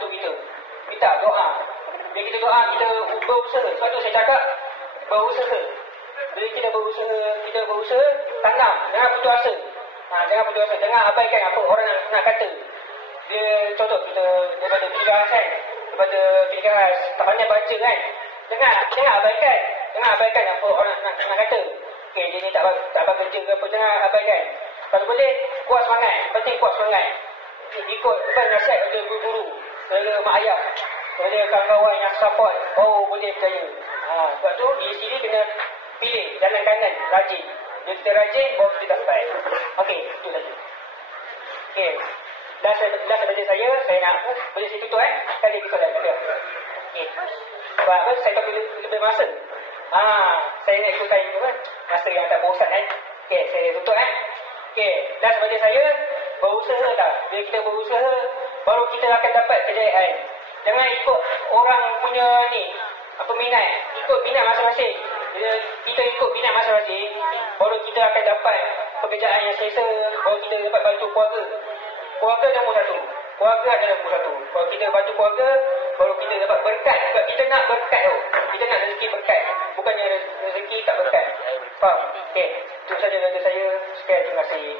bantu kita. Minta doa. Bila kita doa, kita berusaha. Sebab tu saya cakap berusaha. Bila kita berusaha, tanam. Jangan putus asa. Jangan putus asa. Jangan abaikan apa orang nak kata. Dia contoh kita daripada pilih kan. Daripada pilih keras. Tak pandai baca kan. Jangan abaikan. Jangan abaikan apa orang nak kata. Okey, dia ni tak bagus kerja ke apa. Jangan abaikan. Kalau boleh, kuat semangat. Penting kuat semangat. Ikut nasihat daripada guru-guru. Daripada mak ayah. Daripada kawan-kawan yang support. Oh, boleh berjaya. Sebab tu, di sini kena pilih jalan kanan. Rajin. Bila kita rajin, baru kita dapat. Okey, itu saja. Okey. Last saja saya nak boleh saya tutup kan dia kita dah ada. Okey. Sebab apa saya tak lebih masa. Saya nak ikutkan itu kan. Masa yang tak bosan kan. Okey, saya tutup Okey, last saja saya berusaha tak. Bila kita berusaha baru kita akan dapat kejayaan. Jangan ikut orang punya ni apa minat. Ikut minat masing-masing. Bila kita ikut minat masing-masing, baru kita akan dapat pekerjaan yang selesa, baru kita dapat bantu keluarga. Keluarga nombor satu. Keluarga adalah nombor satu. Kalau kita bantu keluarga, baru kita dapat berkat. Sebab kita nak berkat tu. Kita nak rezeki berkat. Bukannya rezeki tak berkat. Faham? Okey. Itu saja dari saya. Sekian, terima kasih.